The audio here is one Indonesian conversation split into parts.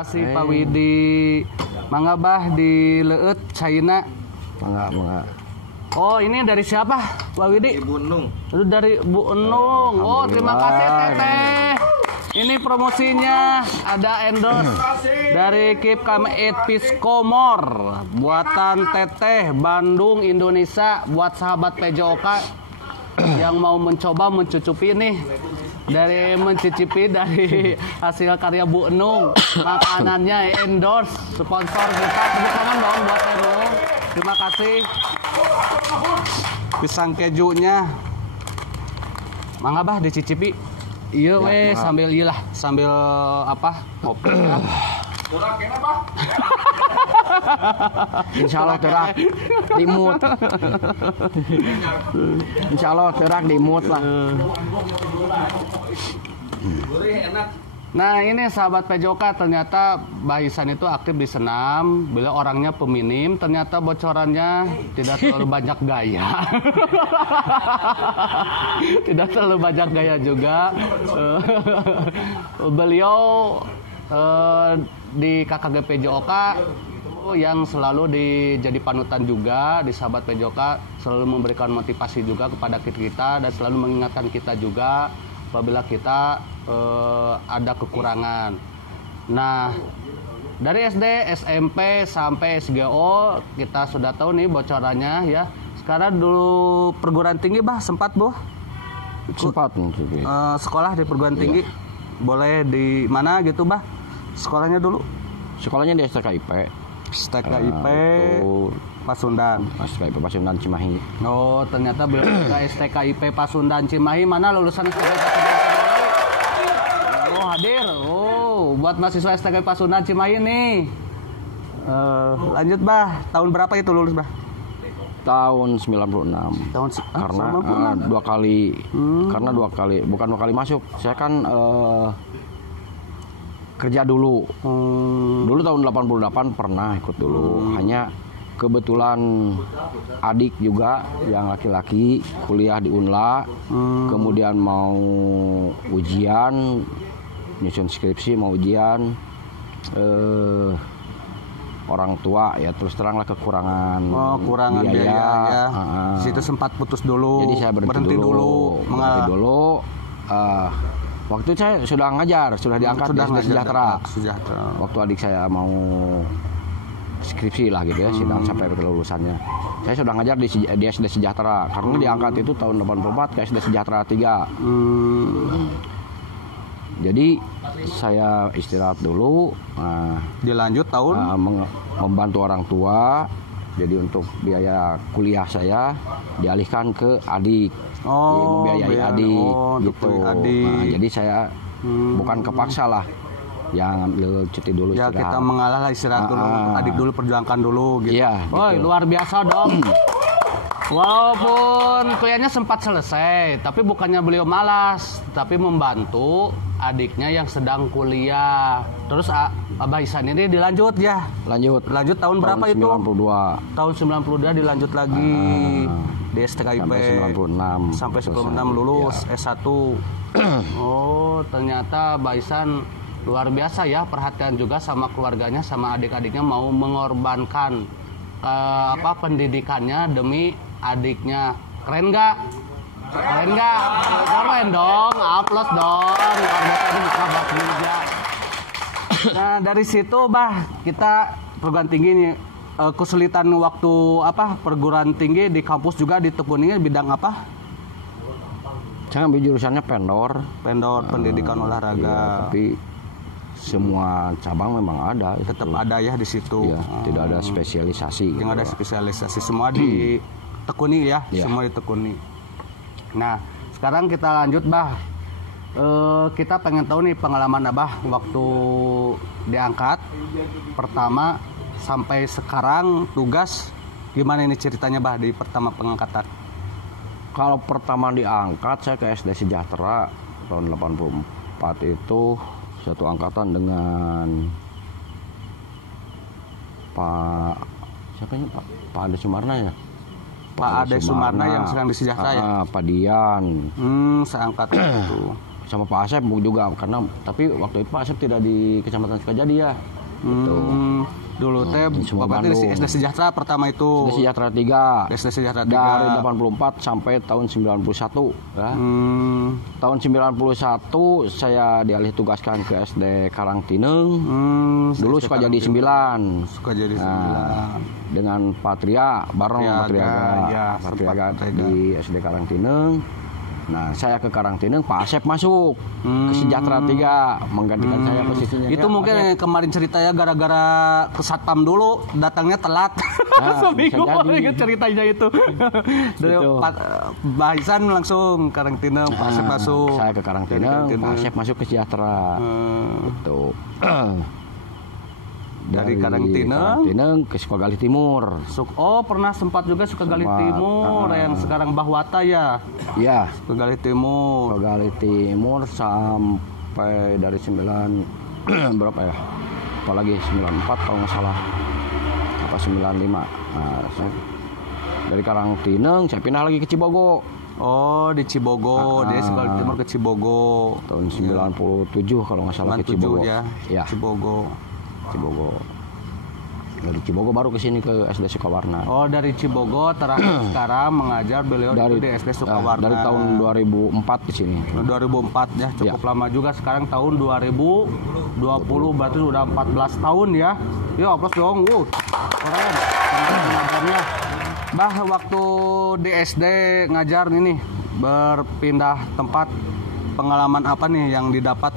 kasih Pak Widi. Mangga bah di Leut China. Mangga. Oh, ini dari siapa, Pak Widi? Ibu Nung. Itu dari Bu Enung. Oh, terima kasih Teteh. Ini promosinya ada endorse dari Keep Come Eat Piskomor buatan Teteh Bandung Indonesia buat sahabat PJOK yang mau mencoba mencucupi nih dari mencicipi dari hasil karya Bu Enung makanannya endorse sponsor kita tepuk tangan dong buat Enung. Terima kasih. Pisang kejunya mangga bah dicicipi. Iya weh sambil apa kopi ya. Turak kena Pak. Insyaallah terak dimut. Insyaallah terak dimut lah. Gurih enak. Nah ini sahabat PJOK ternyata Bahisan itu aktif di senam. Beliau orangnya peminim. Ternyata bocorannya tidak terlalu banyak gaya. Tidak terlalu banyak gaya juga. Beliau di KKG PJOK yang selalu jadi panutan juga di sahabat PJOK, selalu memberikan motivasi juga kepada kita dan selalu mengingatkan kita juga apabila kita ada kekurangan. Nah, dari SD, SMP sampai SGO kita sudah tahu nih bocorannya ya. Sekarang dulu perguruan tinggi bah sempat Bu? Sempat nih. Sekolah di perguruan tinggi. Boleh di mana gitu bah? Sekolahnya dulu? Sekolahnya di STKIP. STKIP Pasundan. STKIP Pasundan Cimahi. Oh, ternyata beliau juga STKIP Pasundan Cimahi. Mana lulusan STKIP Pasundan Cimahi? Oh, hadir. Oh, buat mahasiswa STKIP Pasundan Cimahi nih. Lanjut, Bah. Tahun berapa itu lulus, Bah? Tahun 96. Karena 96. dua kali. Karena bukan dua kali masuk. Saya kan kerja dulu. Dulu tahun 88 pernah ikut dulu. Hanya kebetulan adik juga yang laki-laki kuliah di Unla. Kemudian mau ujian, nyusun skripsi, mau ujian. Orang tua ya terus teranglah kekurangan biaya ya. Di situ sempat putus dulu. Jadi saya berhenti dulu. Waktu saya sudah ngajar, sudah diangkat di SD Sejahtera. Waktu adik saya mau skripsi lah gitu ya, sidang sampai kelulusannya. Saya sudah ngajar di SD Sejahtera karena diangkat itu tahun 84 ke SD Sejahtera 3. Jadi saya istirahat dulu. Dilanjut tahun membantu orang tua. Jadi untuk biaya kuliah saya dialihkan ke adik. Membiayai adik gitu. Nah, jadi saya bukan kepaksa lah. Yang ambil cuti dulu ya istirahat. Kita mengalah lah istirahat dulu. Adik dulu perjuangkan dulu gitu. Iya, gitu. Luar biasa dong. Walaupun kuliahnya sempat selesai, tapi bukannya beliau malas, tapi membantu adiknya yang sedang kuliah. Terus Abah Ihsan ini dilanjut ya? Lanjut tahun berapa 92. itu? Tahun 92 dilanjut lagi di STKIP. Sampai 96 lulus ya. S1. Oh, ternyata Abah Ihsan luar biasa ya, perhatian juga sama keluarganya, sama adik-adiknya, mau mengorbankan pendidikannya demi adiknya. Keren nggak? Keren dong, aplaus dong. Nah dari situ kita perguruan tinggi nih, kesulitan waktu perguruan tinggi di kampus juga ditekuninya bidang apa? Saya ambil jurusannya pendor pendidikan olahraga. Tapi semua cabang memang ada. Tetap ada ya di situ. Ya, tidak ada spesialisasi. Tidak ada spesialisasi, semua ditekuni ya, semua ditekuni. Nah, sekarang kita lanjut, Bah. Kita pengen tahu nih pengalaman Abah waktu diangkat pertama sampai sekarang tugas gimana ini ceritanya, Bah, di pertama pengangkatan? Kalau pertama diangkat saya ke SD Sejahtera tahun 84 itu satu angkatan dengan Pak Ade Sumarna ya. Pak Ade Sumarna yang sedang di Sejahtera ya. Pak Dian. Seangkatan itu. sama Pak Asep juga karena tapi waktu itu Pak Asep tidak di Kecamatan Sukajadi ya. Gitu. Dulu teh Bapak di SD Sejahtera pertama itu. SD Sejahtera 3. SD Sejahtera 3. Dari 84 sampai tahun 91 ya. Tahun 91 saya dialih tugaskan ke SD Karangtineng. Dulu Sukajadi 9. Sukajadi 9. Dengan Patria bareng Patria di SD Karangtineng. Nah, saya ke Karangtineng, Pak Asep masuk ke Sejahtera 3 menggantikan saya posisinya. Itu ya, mungkin yang kemarin ceritanya gara-gara ke Satpam dulu datangnya telat. Seminggu ingat ceritanya itu. Dari Mbak Isan langsung Karangtineng, Pak Asep masuk. Saya ke Karangtineng, Pak Asep masuk ke Sejahtera. Gitu. Dari Karangtineng ke Sukagali Timur. Pernah sempat juga Sukagali Timur yang sekarang Bahwata ya. Iya, Sukagali Timur. Sukagali Timur sampai dari 9 berapa ya? Apalagi 94 kalau nggak salah. Apa 95. Nah, dari Karangtineng saya pindah lagi ke Cibogo. Di Cibogo, dari Sukagali Timur ke Cibogo. Tahun 97 kalau nggak salah ke Cibogo. Ya. Cibogo. Dari Cibogo baru ke sini ke SD Sukawarna. Dari Cibogo terakhir sekarang mengajar beliau di SD Sukawarna. Dari tahun 2004 ke sini. 2004 ya, cukup lama juga. Sekarang tahun 2020 berarti sudah 14 tahun ya. Ya, aplaus dong. Keren. Pengajarnya. Bah, waktu di SD ngajar nih berpindah tempat, pengalaman apa nih yang didapat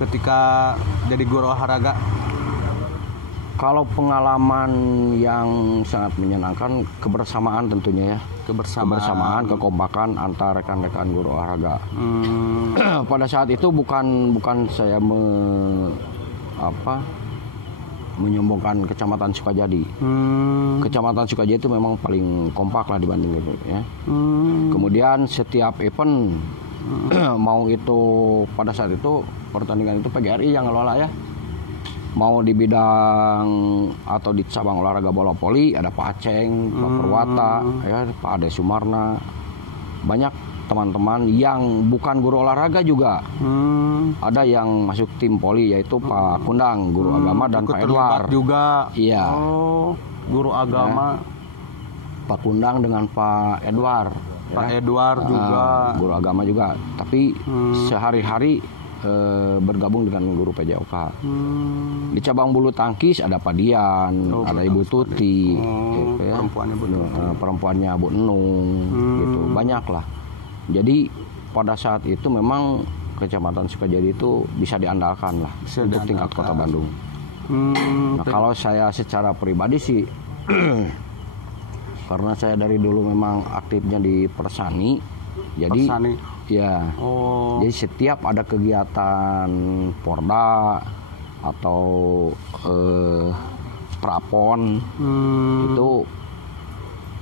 ketika jadi guru olahraga? Kalau pengalaman yang sangat menyenangkan, kebersamaan tentunya ya. Kebersamaan, kekompakan antar rekan-rekan guru olahraga. Pada saat itu bukan saya menyombongkan Kecamatan Sukajadi. Kecamatan Sukajadi itu memang paling kompak lah dibanding itu ya. Kemudian setiap event mau itu pada saat itu pertandingan itu PGRI yang ngelola ya. Mau di bidang atau di cabang olahraga bola voli ada Pak Aceng, Pak Perwata, ya Pak Ade Sumarna, banyak teman-teman yang bukan guru olahraga juga. Ada yang masuk tim voli yaitu Pak Kundang, guru agama dan Pak Edward juga. Iya. Guru agama. Pak Kundang dengan Pak Edward. Pak Edward juga. Guru agama juga. Tapi sehari-hari bergabung dengan guru PJOK. Di cabang bulu tangkis ada Pak Dian, ada Ibu Tuti, gitu ya. Perempuannya Bu Enung, gitu. Banyak lah. Jadi pada saat itu memang Kecamatan Sukajadi itu bisa diandalkan lah untuk tingkat Kota Bandung. Nah, kalau saya secara pribadi sih, karena saya dari dulu memang aktifnya di Persani, jadi ya, jadi setiap ada kegiatan Porda atau Prapon itu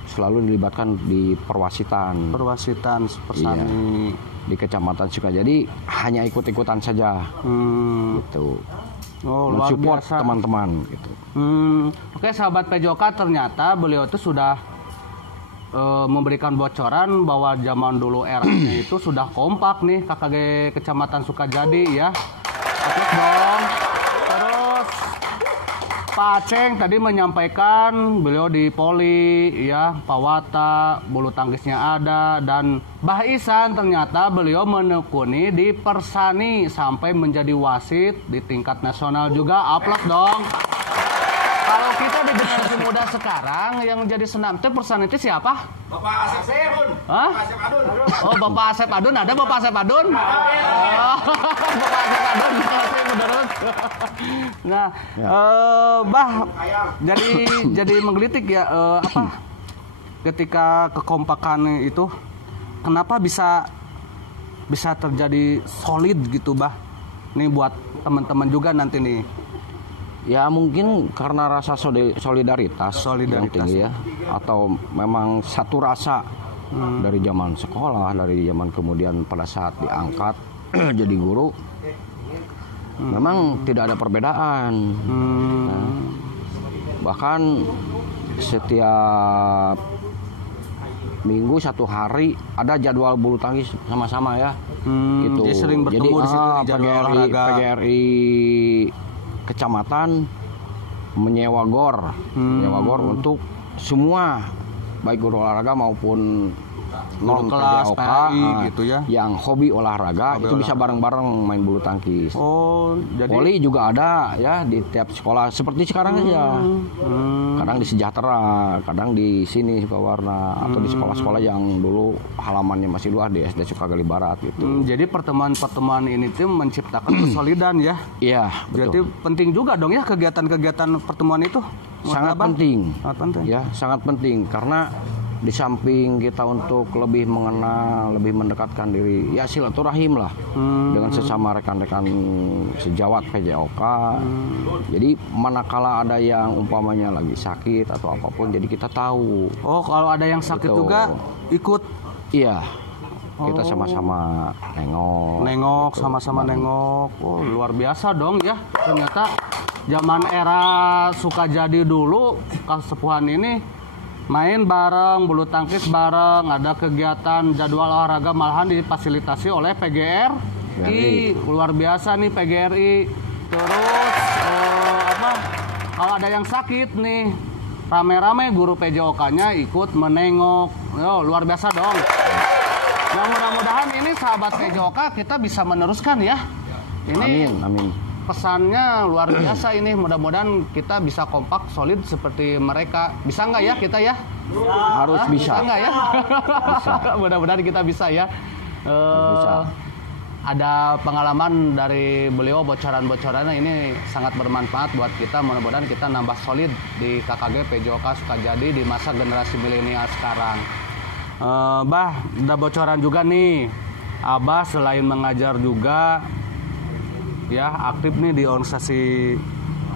selalu dilibatkan di perwasitan Persani di Kecamatan Sukajadi, hanya ikut-ikutan saja gitu. Mensupport teman-teman gitu. Oke, sahabat PJOK, ternyata beliau itu sudah memberikan bocoran bahwa zaman dulu eranya itu sudah kompak nih KKG Kecamatan Sukajadi ya. Terus dong. Terus Pak Aceng tadi menyampaikan beliau di poli ya, Pawata, bulu tangkisnya ada, dan Mbah Isan ternyata beliau menekuni di Persani sampai menjadi wasit di tingkat nasional juga. Aplaus dong. Kalau kita di generasi muda sekarang yang jadi senam teh Persani itu siapa? Bapak Asep Adun. Hah? Bapak Asep Adun. Bapak Asep Adun, ada Bapak Asep Adun? Bapak Asep Adun, menurut. Nah, Bah, jadi menggelitik ya ketika kekompakan itu, kenapa bisa terjadi solid gitu, Bah? Nih buat teman-teman juga nanti nih. Ya mungkin karena rasa solidaritas yang tinggi ya, atau memang satu rasa dari zaman sekolah, dari zaman kemudian pada saat diangkat jadi guru, memang tidak ada perbedaan. Nah, bahkan setiap minggu satu hari ada jadwal bulu tangkis sama-sama ya. gitu. Jadi sering bertemu di situ di jadwal olahraga. PGRI kecamatan menyewa gor untuk semua baik guru olahraga maupun non kelas PJOK PAI gitu ya. yang hobi olahraga itu bisa bareng-bareng main bulu tangkis. Oh, jadi Voli juga ada ya di tiap sekolah seperti sekarang aja. Kadang di Sejahtera, kadang di sini Sukawarna atau di sekolah-sekolah yang dulu halamannya masih luas di SD Sukagali Barat gitu. jadi pertemuan-pertemuan ini tuh menciptakan kesolidan ya. Iya, Jadi betul. penting juga dong ya kegiatan-kegiatan pertemuan itu. Menurut Sangat Abang? penting. Sangat penting. Ya, sangat penting karena di samping kita untuk lebih mengenal, lebih mendekatkan diri, ya silaturahim lah dengan sesama rekan-rekan sejawat PJOK. Jadi manakala ada yang umpamanya lagi sakit atau apapun, jadi kita tahu. Oh, kalau ada yang sakit Betul. juga ikut Iya, kita sama-sama nengok, sama-sama nengok. Oh, luar biasa dong ya. Ternyata zaman era Sukajadi dulu, Kasepuhan ini main bareng, bulu tangkis bareng, ada kegiatan jadwal olahraga malahan difasilitasi oleh PGRI. Luar biasa nih PGRI. Terus kalau ada yang sakit nih, rame-rame guru PJOK-nya ikut menengok. Yo, luar biasa dong. Nah, mudah-mudahan ini sahabat PJOK kita bisa meneruskan ya. Ini Amin. pesannya luar biasa ini. Mudah-mudahan kita bisa kompak solid seperti mereka. Bisa nggak ya kita ya? Harus bisa. Bisa nggak ya? Bisa. Mudah-mudahan kita bisa ya. Bisa. Ada pengalaman dari beliau, bocoran-bocorannya ini sangat bermanfaat buat kita. Mudah-mudahan kita nambah solid di KKG PJOK Sukajadi di masa generasi milenial sekarang. Bah, udah bocoran juga nih. Abah selain mengajar juga ya aktif nih di organisasi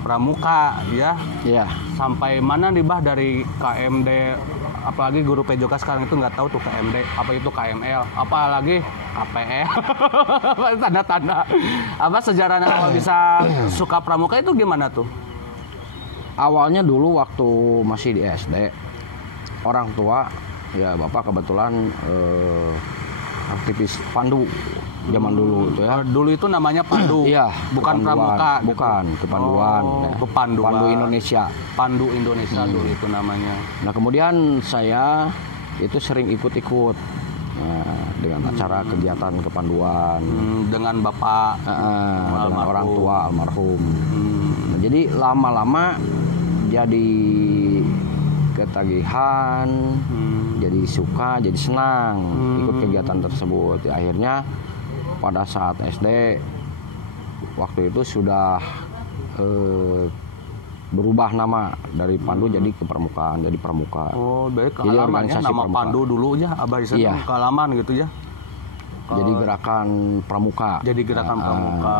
pramuka ya. Iya. Sampai mana nih Bah dari KMD, apalagi guru PJOK sekarang itu nggak tahu tuh KMD, apa itu KML, apalagi KPL. Tanda-tanda. Abah sejarahnya kalau bisa suka pramuka itu gimana tuh? Awalnya dulu waktu masih di SD, orang tua ya bapak kebetulan aktivis pandu zaman dulu itu ya. Dulu itu namanya pandu. Iya, bukan pramuka. Bukan, kepanduan. Oh, ya. kepanduan. Pandu Indonesia. Pandu Indonesia dulu itu namanya. Nah, kemudian saya itu sering ikut-ikut dengan acara kegiatan kepanduan Dengan bapak dengan orang tua almarhum. Nah, jadi lama-lama jadi ketagihan, jadi suka, jadi senang ikut kegiatan tersebut. Ya, akhirnya pada saat SD waktu itu sudah berubah nama dari Pandu jadi ke Permukaan, jadi Pramuka. Oh, baik. Jadi Kealaman ya, organisasi nama pramuka. Pandu dulu ya, Abah Isa Iya. kealaman gitu ya. Jadi gerakan Pramuka. Jadi gerakan pramuka.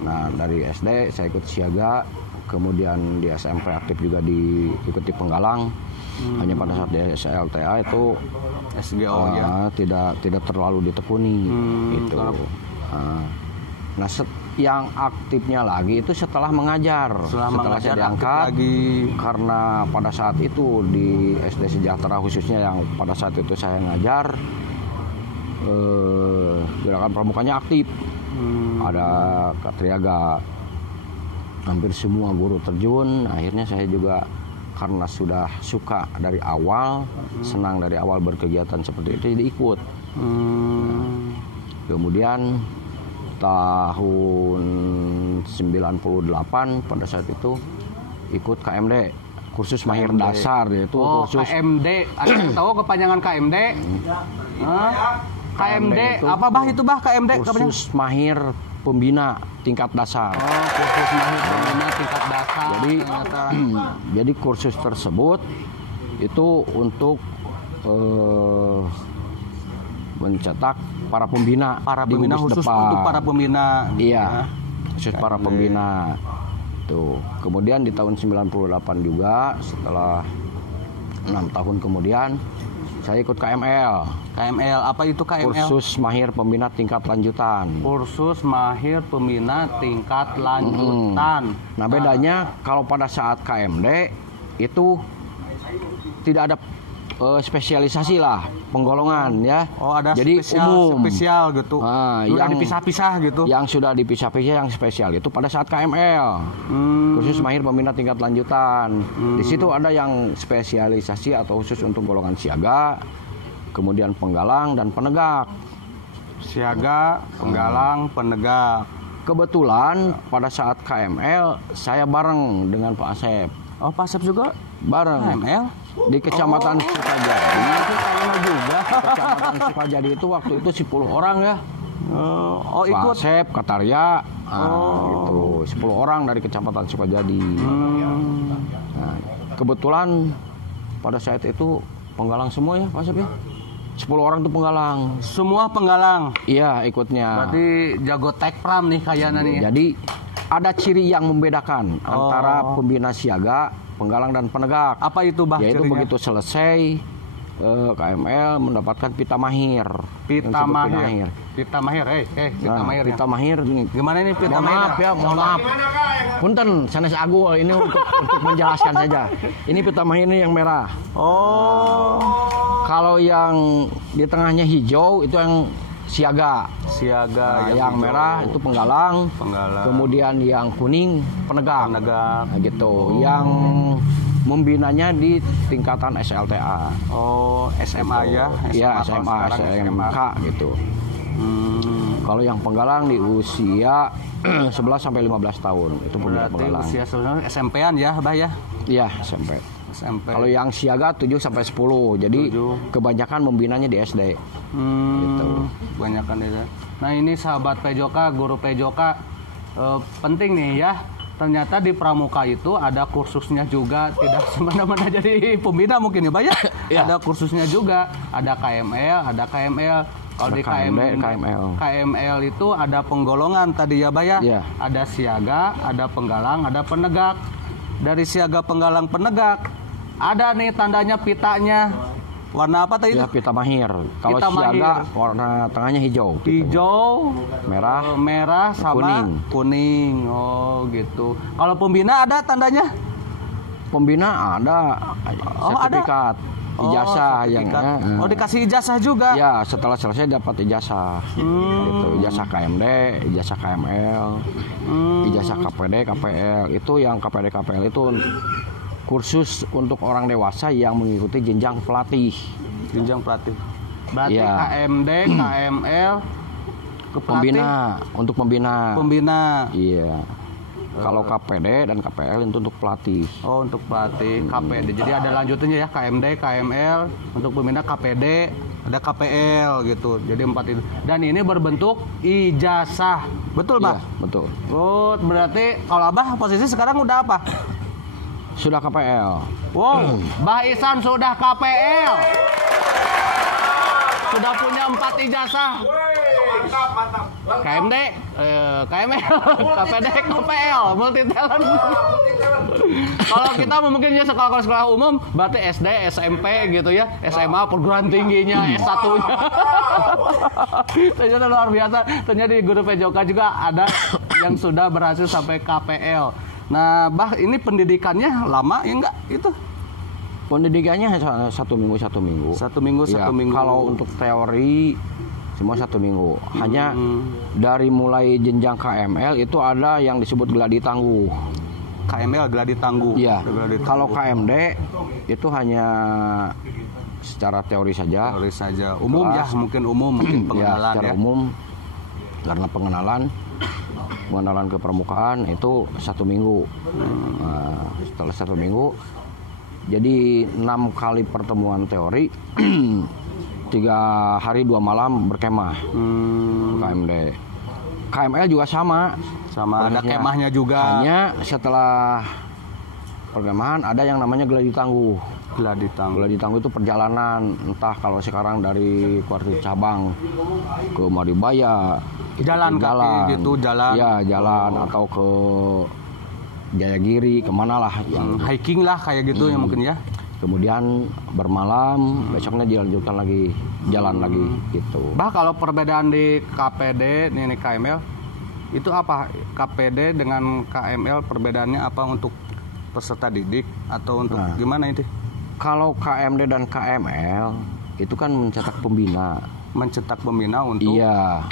Nah, dari SD saya ikut siaga, kemudian di SMP aktif juga diikuti Penggalang. Hanya pada saat di SLTA itu SGO ya. tidak terlalu ditekuni gitu. Nah, yang aktifnya lagi itu setelah mengajar. Setelah saya diangkat lagi. karena pada saat itu di SD Sejahtera khususnya yang pada saat itu saya ngajar, gerakan pramukanya aktif. Ada Katriaga, hampir semua guru terjun. Akhirnya saya juga karena sudah suka dari awal, senang dari awal berkegiatan seperti itu, jadi ikut. Kemudian tahun 98 pada saat itu ikut KMD, kursus mahir dasar, yaitu kursus KMD. Ada yang tahu kepanjangan KMD? KMD itu apa Bah itu Bah KMD? kursus mahir pembina tingkat dasar. Oh, kursus mahir pembina tingkat dasar. Jadi kursus tersebut itu untuk mencetak para pembina di gugus khusus depan. untuk para pembina. Iya, khusus para pembina. Tuh. Kemudian di tahun 98 juga, setelah 6 tahun kemudian saya ikut KML. KML apa itu KML? Kursus mahir pembina tingkat lanjutan. Kursus mahir pembina tingkat lanjutan. Nah, bedanya kalau pada saat KMD itu tidak ada spesialisasi lah penggolongan ya. Oh, ada jadi spesial gitu. Yang dipisah-pisah gitu. Yang sudah dipisah-pisah yang spesial itu pada saat KML. Khusus mahir pembina tingkat lanjutan. Di situ ada yang spesialisasi atau khusus untuk golongan siaga, kemudian penggalang dan penegak. Siaga, penggalang, penegak. Kebetulan pada saat KML saya bareng dengan Pak Asep. Oh, Pak Asep juga bareng. KML di Kecamatan Sukajadi. Juga. Kecamatan Sukajadi itu waktu itu 10 orang ya. Ikut. Pak Asep, Kataria, gitu. 10 orang dari Kecamatan Sukajadi. Nah, kebetulan pada saat itu penggalang semua ya Pak Asep ya. 10 orang itu penggalang. Semua penggalang. Iya, ikutnya. Berarti jago tekpram nih kayaknya nih. Jadi ada ciri yang membedakan antara pembina siaga, penggalang dan penegak. Apa itu Bah? Yaitu cirinya? begitu selesai KML mendapatkan pita mahir. Pita mahir. Pita mahir. Pita mahir nih. Gimana ini pita mohon mahir? Maaf ya, mohon maaf. Punten, sanes Agul ini untuk menjelaskan saja. Ini pita mahir ini yang merah. Oh. Kalau yang di tengahnya hijau itu yang siaga. Siaga. Yang merah itu penggalang. Kemudian yang kuning penegak. Nah, gitu. Yang membinanya di tingkatan SLTA. Oh, SMA gitu. Ya? Iya, SMA, SMK gitu. Kalau yang penggalang di usia 11 sampai 15 tahun itu punya penggalang. Usia SMP-an ya, Bah ya? Iya, SMP. Kalau yang siaga 7 sampai 10. Jadi kebanyakan membinanya di SD. Gitu. Kebanyakan itu. Nah, ini sahabat PJOK, guru PJOK penting nih ya. Ternyata di pramuka itu ada kursusnya juga, tidak semena-mena jadi pembina mungkin ya, Pak ya? Ya. Ada kursusnya juga, ada KML. Kalau di KML itu ada penggolongan tadi ya, Pak ya? Ya. Ada siaga, ada penggalang, ada penegak. Dari siaga, penggalang, penegak, ada nih tandanya pitanya. Warna apa tadi? Ya, pita mahir. Kalau siaga warna tengahnya hijau. Hijau, merah sama kuning. Oh, gitu. Kalau pembina ada tandanya? Pembina ada sertifikat. Ijazah yang dikasih ijazah juga. Ya, setelah selesai dapat ijazah. Gitu. Ijazah KMD, ijazah KML, ijazah KPD, KPL. Itu yang KPD, KPL itu kursus untuk orang dewasa yang mengikuti jenjang pelatih. Jenjang pelatih. Berarti ya. KMD, KML, pembina, untuk pembina. Pembina. Iya. Kalau KPD dan KPL itu untuk pelatih. Oh, untuk pelatih KPD. Jadi ada lanjutannya ya, KMD, KML, untuk pembina KPD, ada KPL gitu. Jadi 4 itu. Dan ini berbentuk ijazah. Betul, Bah? Iya, betul. Oh, berarti kalau Abah posisi sekarang udah apa? Sudah KPL. Wow, Bah Isan sudah KPL. Sudah punya 4 ijazah. Mantap. KMD, KML, KPD, KPL, multi talent. Kalau kita mungkin ya sekolah umum, berarti SD, SMP gitu ya, SMA perguruan tingginya, S1-nya. Ternyata luar biasa. Ternyata di guru PJOK juga ada yang sudah berhasil sampai KPL. Nah, Bah, ini pendidikannya lama ya enggak itu? Pendidikannya 1 minggu. 1 minggu. Kalau untuk teori semua 1 minggu. Hanya dari mulai jenjang KML itu ada yang disebut gladi tangguh. KML gladi tangguh. Iya. Kalau KMD itu hanya secara teori saja. Teori saja. Umum ya, mungkin pengenalan secara umum. Karena pengenalan ke permukaan itu 1 minggu. Nah, setelah 1 minggu, jadi 6 kali pertemuan teori, 3 hari 2 malam berkemah. KMD, KML juga sama ada kemahnya juga. Hanya setelah perkemahan ada yang namanya gladi tangguh. Gladi tangguh itu perjalanan, entah kalau sekarang dari Kuartir Cabang ke Maribaya, jalan gitu, ya jalan atau ke Jayagiri, kemana lah yang hiking lah kayak gitu ya mungkin ya. Kemudian bermalam, besoknya dilanjutkan lagi jalan lagi gitu. Bah, kalau perbedaan di KPD ini KML itu apa? KPD dengan KML perbedaannya apa untuk peserta didik atau untuk gimana itu? Kalau KMD dan KML itu kan mencetak pembina. Mencetak pembina untuk Iya.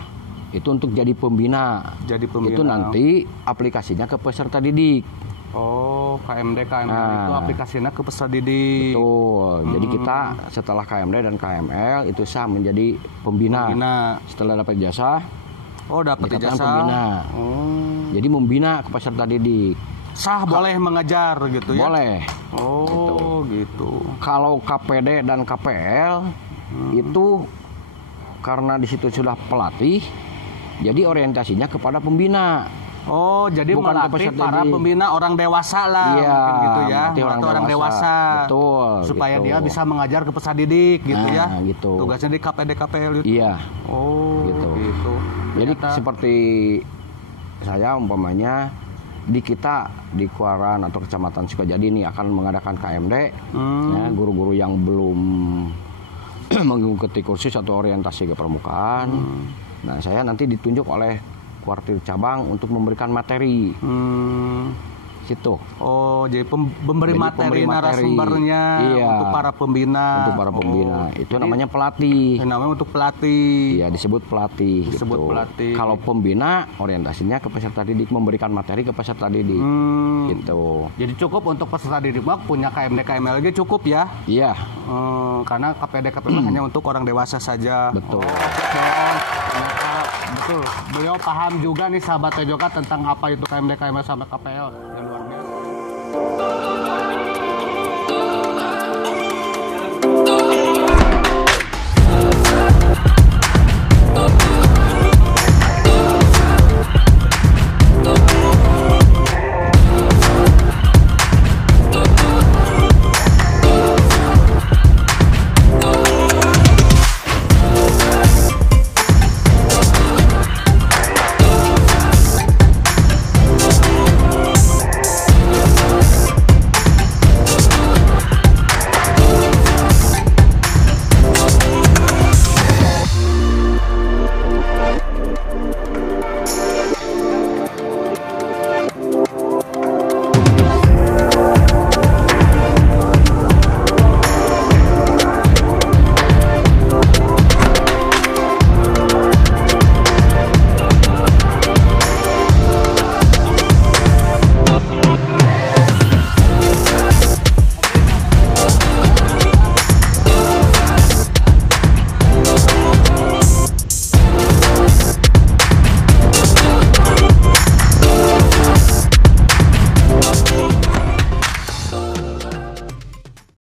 Itu untuk jadi pembina. jadi pembina. Itu nanti aplikasinya ke peserta didik. Oh, KMD KML itu Nah. aplikasinya ke peserta didik. Betul. Jadi kita setelah KMD dan KML itu sah menjadi pembina. Pembina. Setelah dapat jasa, Oh, dapat dikatakan ijazah. pembina. Oh. Jadi membina ke peserta didik. Sah boleh mengajar gitu ya? Boleh. Oh, gitu. Kalau KPD dan KPL itu karena di situ sudah pelatih, jadi orientasinya kepada pembina. Oh, jadi Bukan ke melatih peserta para didik. pembina orang dewasa lah, Iya, mungkin gitu ya, melatih atau orang dewasa. dewasa. Betul, Supaya gitu. dia bisa mengajar ke peserta didik gitu ya. Nah, gitu. Tugasnya di KPD KPL itu. Iya. Oh, Gitu. gitu. Jadi Ternyata- seperti saya umpamanya di kita di Kuaran atau Kecamatan Sukajadi ini akan mengadakan KMD, ya, guru-guru yang belum mengikuti kursus atau orientasi ke permukaan. Nah, saya nanti ditunjuk oleh kuartir cabang untuk memberikan materi gitu. Oh, jadi pemberi Jadi materi pemberi materi. narasumbernya Iya. untuk para pembina. Untuk para pembina. Oh, Itu jadi namanya pelatih. namanya untuk pelatih. Iya, disebut pelatih. Disebut gitu. pelatih. Kalau pembina orientasinya ke peserta didik, memberikan materi ke peserta didik. Gitu. Jadi cukup untuk peserta didik mah punya KMD KML aja cukup ya. Iya, Karena KPD KPL hanya untuk orang dewasa saja. betul. Ternyata betul. Beliau paham juga nih sahabat Tejoka tentang apa itu KMD KML sampai KPL. Yang luar biasa.